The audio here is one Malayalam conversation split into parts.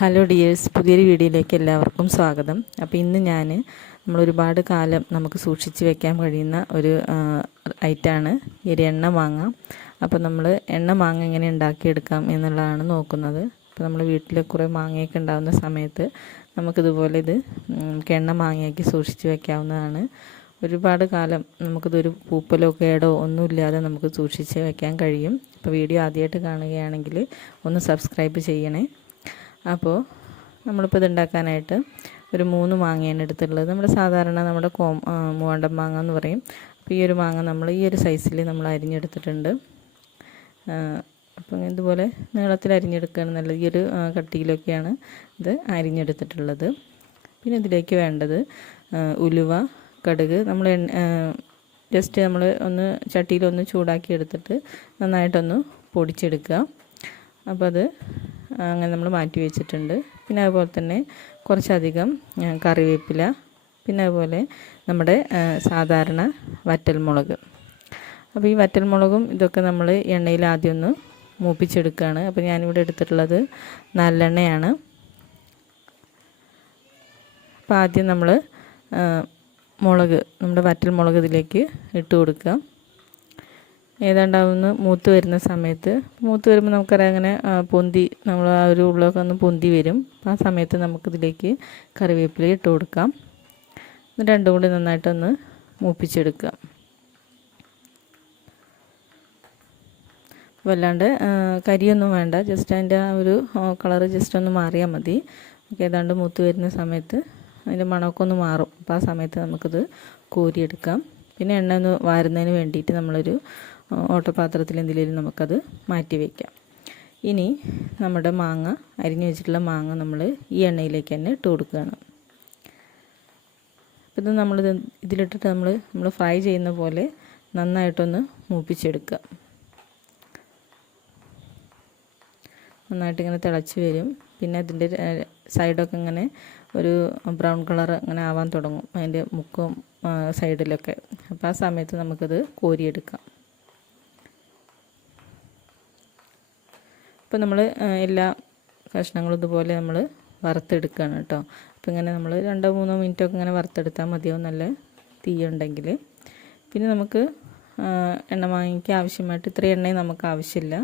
ഹലോ ഡിയേഴ്സ് പുതിയൊരു വീഡിയോയിലേക്ക് എല്ലാവർക്കും സ്വാഗതം. അപ്പോൾ ഇന്ന് ഞാൻ നമ്മൾ ഒരുപാട് കാലം നമുക്ക് സൂക്ഷിച്ച് വെക്കാൻ കഴിയുന്ന ഒരു ഐറ്റാണ് ഒരു എണ്ണ മാങ്ങ. അപ്പോൾ നമ്മൾ എണ്ണ മാങ്ങ എങ്ങനെ ഉണ്ടാക്കിയെടുക്കാം എന്നുള്ളതാണ് നോക്കുന്നത്. അപ്പോൾ നമ്മൾ വീട്ടിൽ കുറേ മാങ്ങയൊക്കെ ഉണ്ടാകുന്ന സമയത്ത് നമുക്കിതുപോലെ ഇത് നമുക്ക് എണ്ണ മാങ്ങയാക്കി സൂക്ഷിച്ച് വെക്കാവുന്നതാണ്. ഒരുപാട് കാലം നമുക്കിതൊരു പൂപ്പലോ കേടോ ഒന്നുമില്ലാതെ നമുക്ക് സൂക്ഷിച്ച് വെക്കാൻ കഴിയും. അപ്പോൾ വീഡിയോ ആദ്യമായിട്ട് കാണുകയാണെങ്കിൽ ഒന്ന് സബ്സ്ക്രൈബ് ചെയ്യണേ. അപ്പോൾ നമ്മളിപ്പോൾ ഇത് ഉണ്ടാക്കാനായിട്ട് ഒരു മൂന്ന് മാങ്ങയാണ് എടുത്തിട്ടുള്ളത്. നമ്മുടെ സാധാരണ നമ്മുടെ കോ മൂവാണ്ടം മാങ്ങ എന്ന് പറയും. അപ്പോൾ ഈ ഒരു മാങ്ങ നമ്മൾ ഈ ഒരു സൈസിൽ നമ്മൾ അരിഞ്ഞെടുത്തിട്ടുണ്ട്. അപ്പം ഇതുപോലെ നീളത്തിൽ അരിഞ്ഞെടുക്കുകയാണ് നല്ല ഈ ഒരു കട്ടിയിലൊക്കെയാണ് ഇത് അരിഞ്ഞെടുത്തിട്ടുള്ളത്. പിന്നെ ഇതിലേക്ക് വേണ്ടത് ഉലുവ കടുക് നമ്മൾ ജസ്റ്റ് നമ്മൾ ഒന്ന് ചട്ടിയിലൊന്ന് ചൂടാക്കി എടുത്തിട്ട് നന്നായിട്ടൊന്ന് പൊടിച്ചെടുക്കുക. അപ്പോൾ അത് അങ്ങനെ നമ്മൾ മാറ്റി വെച്ചിട്ടുണ്ട്. പിന്നെ അതുപോലെ തന്നെ കുറച്ചധികം കറിവേപ്പില പിന്നെ അതുപോലെ നമ്മുടെ സാധാരണ വറ്റൽമുളക്. അപ്പോൾ ഈ വറ്റൽമുളകും ഇതൊക്കെ നമ്മൾ എണ്ണയിൽ ആദ്യം ഒന്ന് മൂപ്പിച്ചെടുക്കുകയാണ്. അപ്പോൾ ഞാനിവിടെ എടുത്തിട്ടുള്ളത് നല്ലെണ്ണയാണ്. അപ്പോൾ ആദ്യം നമ്മൾ മുളക് നമ്മുടെ വറ്റൽ മുളക് ഇതിലേക്ക് ഇട്ട് കൊടുക്കുക. ഏതാണ്ടാവുന്ന മൂത്ത് വരുന്ന സമയത്ത്. മൂത്ത് വരുമ്പോൾ നമുക്കറിയാം അങ്ങനെ പൊന്തി നമ്മൾ ആ ഒരു ഉള്ളൊക്കെ ഒന്ന് പൊന്തി വരും. ആ സമയത്ത് നമുക്കിതിലേക്ക് കറിവേപ്പില ഇട്ട് കൊടുക്കാം. രണ്ടും കൂടി നന്നായിട്ടൊന്ന് മൂപ്പിച്ചെടുക്കുക വല്ലാണ്ട് കരിയൊന്നും വേണ്ട. ജസ്റ്റ് അതിന്റെ ആ ഒരു കളറ് ജസ്റ്റ് ഒന്ന് മാറിയാൽ മതി. ഏതാണ്ട് മൂത്ത് വരുന്ന സമയത്ത് അതിന്റെ മണമൊക്കെ ഒന്ന് മാറും. അപ്പോൾ ആ സമയത്ത് നമുക്കിത് കോരിയെടുക്കാം. പിന്നെ എണ്ണ ഒന്ന് വാരുന്നതിന് വേണ്ടിയിട്ട് നമ്മളൊരു ഓട്ടപാത്രത്തിൽ എന്തെങ്കിലും നമുക്കത് മാറ്റി വയ്ക്കാം ഇനി നമ്മുടെ മാങ്ങ അരിഞ്ഞു വെച്ചിട്ടുള്ള മാങ്ങ നമ്മൾ ഈ എണ്ണയിലേക്ക് തന്നെ ഇട്ട് കൊടുക്കുകയാണ്. അപ്പോൾ ഇത് നമ്മൾ ഇതിലിട്ടിട്ട് നമ്മൾ നമ്മൾ ഫ്രൈ ചെയ്യുന്ന പോലെ നന്നായിട്ടൊന്ന് മൂപ്പിച്ചെടുക്കുക. നന്നായിട്ട് ഇങ്ങനെ തിളച്ച് വരും. പിന്നെ അതിന്റെ സൈഡൊക്കെ ഇങ്ങനെ ഒരു ബ്രൗൺ കളർ അങ്ങനെ ആവാൻ തുടങ്ങും. അതിന്റെ മുക്കും സൈഡിലൊക്കെ. അപ്പോൾ ആ സമയത്ത് നമുക്കത് കോരിയെടുക്കാം. ഇപ്പോൾ നമ്മൾ എല്ലാ കഷ്ണങ്ങളും ഇതുപോലെ നമ്മൾ വറുത്തെടുക്കുകയാണ് കേട്ടോ. അപ്പോൾ ഇങ്ങനെ നമ്മൾ രണ്ടോ മൂന്നോ മിനിറ്റൊക്കെ ഇങ്ങനെ വറുത്തെടുത്താൽ മതിയാവും നല്ല തീയുണ്ടെങ്കിൽ പിന്നെ നമുക്ക് എണ്ണ വാങ്ങിക്ക് ആവശ്യമായിട്ട് ഇത്രയും എണ്ണയും നമുക്ക് ആവശ്യമില്ല.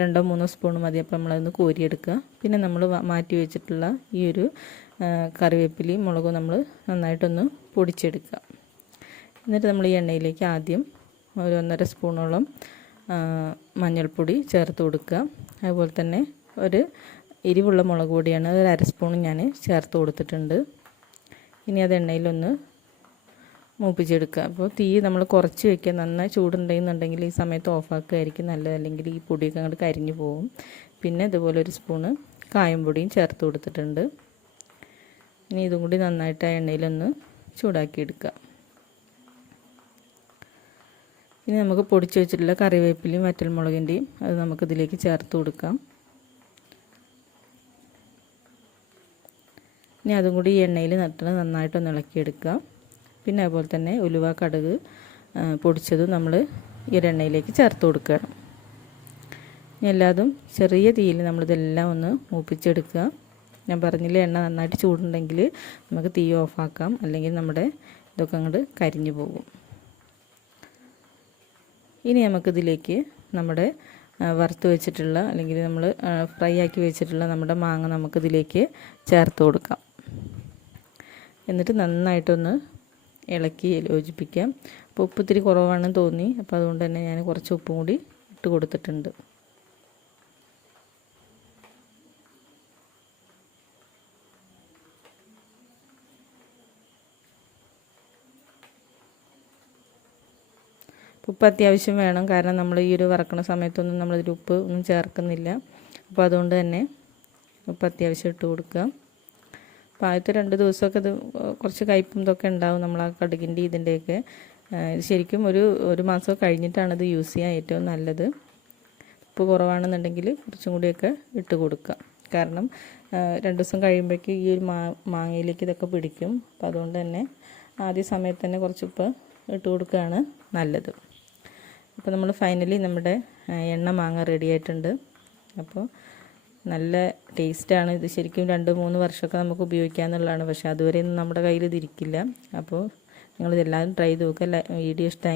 രണ്ടോ മൂന്നോ സ്പൂൺ മതി അപ്പോൾ നമ്മളതൊന്ന് കോരിയെടുക്കുക. പിന്നെ നമ്മൾ മാറ്റി വെച്ചിട്ടുള്ള ഈ ഒരു കറിവേപ്പിലയും മുളകും നമ്മൾ നന്നായിട്ടൊന്ന് പൊടിച്ചെടുക്കുക. എന്നിട്ട് നമ്മൾ ഈ എണ്ണയിലേക്ക് ആദ്യം ഒരു ഒന്നര സ്പൂണോളം മഞ്ഞൾപ്പൊടി ചേർത്ത് കൊടുക്കുക. അതുപോലെ തന്നെ ഒരു എരിവുള്ള മുളക് പൊടിയാണ് ഒരു അര സ്പൂൺ ഞാൻ ചേർത്ത് കൊടുത്തിട്ടുണ്ട്. ഇനി അത് എണ്ണയിലൊന്ന് മൂപ്പിച്ചെടുക്കുക. അപ്പോൾ തീ നമ്മൾ കുറച്ച് വെക്കുക. നന്നായി ചൂടുണ്ടെന്നുണ്ടെങ്കിൽ ഈ സമയത്ത് ഓഫാക്കുകയായിരിക്കും നല്ലത്. അല്ലെങ്കിൽ ഈ പൊടിയൊക്കെ അങ്ങോട്ട് കരിഞ്ഞു പോകും പിന്നെ ഇതുപോലെ ഒരു സ്പൂണ് കായം പൊടിയും ചേർത്ത് കൊടുത്തിട്ടുണ്ട്. ഇനി ഇതും കൂടി നന്നായിട്ട് ആ എണ്ണയിലൊന്ന് ചൂടാക്കി ഇനി നമുക്ക് പൊടിച്ചു വെച്ചിട്ടുള്ള കറിവേപ്പിലയും വറ്റൽമുളകിന്റെയും അത് നമുക്കിതിലേക്ക് ചേർത്ത് കൊടുക്കാം. ഇനി അതും കൂടി ഈ എണ്ണയിൽ നട്ട് നന്നായിട്ടൊന്ന് ഇളക്കിയെടുക്കുക പിന്നെ അതുപോലെ തന്നെ ഉലുവ കടുക് പൊടിച്ചതും നമ്മൾ ഈ എണ്ണയിലേക്ക് ചേർത്ത് കൊടുക്കണം. ഇനി എല്ലാതും ചെറിയ തീയിൽ നമ്മളിതെല്ലാം ഒന്ന് മൂപ്പിച്ചെടുക്കുക. ഞാൻ പറഞ്ഞില്ല എണ്ണ നന്നായിട്ട് ചൂടുണ്ടെങ്കിൽ നമുക്ക് തീ ഓഫാക്കാം. അല്ലെങ്കിൽ നമ്മുടെ ഇതൊക്കെ അങ്ങോട്ട് കരിഞ്ഞു പോകും. ഇനി നമുക്കിതിലേക്ക് നമ്മുടെ വറുത്ത് വെച്ചിട്ടുള്ള അല്ലെങ്കിൽ നമ്മൾ ഫ്രൈ ആക്കി വെച്ചിട്ടുള്ള നമ്മുടെ മാങ്ങ നമുക്കിതിലേക്ക് ചേർത്ത് കൊടുക്കാം. എന്നിട്ട് നന്നായിട്ടൊന്ന് ഇളക്കി യോജിപ്പിക്കാം. അപ്പോൾ ഉപ്പ് ഇത്തിരി കുറവാണെന്ന് തോന്നി. അപ്പോൾ അതുകൊണ്ട് തന്നെ ഞാൻ കുറച്ച് ഉപ്പും കൂടി ഇട്ട് കൊടുത്തിട്ടുണ്ട്. ഉപ്പ് അത്യാവശ്യം വേണം. കാരണം നമ്മൾ ഈ ഒരു വറക്കണ സമയത്തൊന്നും നമ്മളിതിൽ ഉപ്പ് ഒന്നും ചേർക്കുന്നില്ല. അപ്പോൾ അതുകൊണ്ട് തന്നെ ഉപ്പ് അത്യാവശ്യം ഇട്ട് കൊടുക്കുക. അപ്പോൾ ആദ്യത്തെ രണ്ട് ദിവസമൊക്കെ ഇത് കുറച്ച് കയ്പും ഇതൊക്കെ ഉണ്ടാവും നമ്മൾ ആ കടുകിന്റെ ഇതിന്റെയൊക്കെ ശരിക്കും ഒരു ഒരു മാസം കഴിഞ്ഞിട്ടാണ് ഇത് യൂസ് ചെയ്യാൻ ഏറ്റവും നല്ലത്. ഉപ്പ് കുറവാണെന്നുണ്ടെങ്കിൽ കുറച്ചും കൂടിയൊക്കെ ഇട്ട് കൊടുക്കുക. കാരണം രണ്ട് ദിവസം കഴിയുമ്പോഴേക്ക് ഈ ഒരു മാ മാങ്ങയിലേക്ക് ഇതൊക്കെ പിടിക്കും. അപ്പോൾ അതുകൊണ്ട് തന്നെ ആദ്യ സമയത്ത് തന്നെ കുറച്ച് ഉപ്പ് ഇട്ട് കൊടുക്കുകയാണ് നല്ലത്. അപ്പോൾ നമ്മൾ ഫൈനലി നമ്മുടെ എണ്ണ മാങ്ങ റെഡി ആയിട്ടുണ്ട്. അപ്പോൾ നല്ല ടേസ്റ്റാണ് ഇത് ശരിക്കും രണ്ട് മൂന്ന് വർഷമൊക്കെ നമുക്ക് ഉപയോഗിക്കാമെന്നുള്ളതാണ് പക്ഷേ അതുവരെയൊന്നും നമ്മുടെ കയ്യിൽ ഇതിരിക്കില്ല അപ്പോൾ നിങ്ങളിതെല്ലാവരും ട്രൈ ചെയ്ത് നോക്കുക വീഡിയോ ഇഷ്ടമായി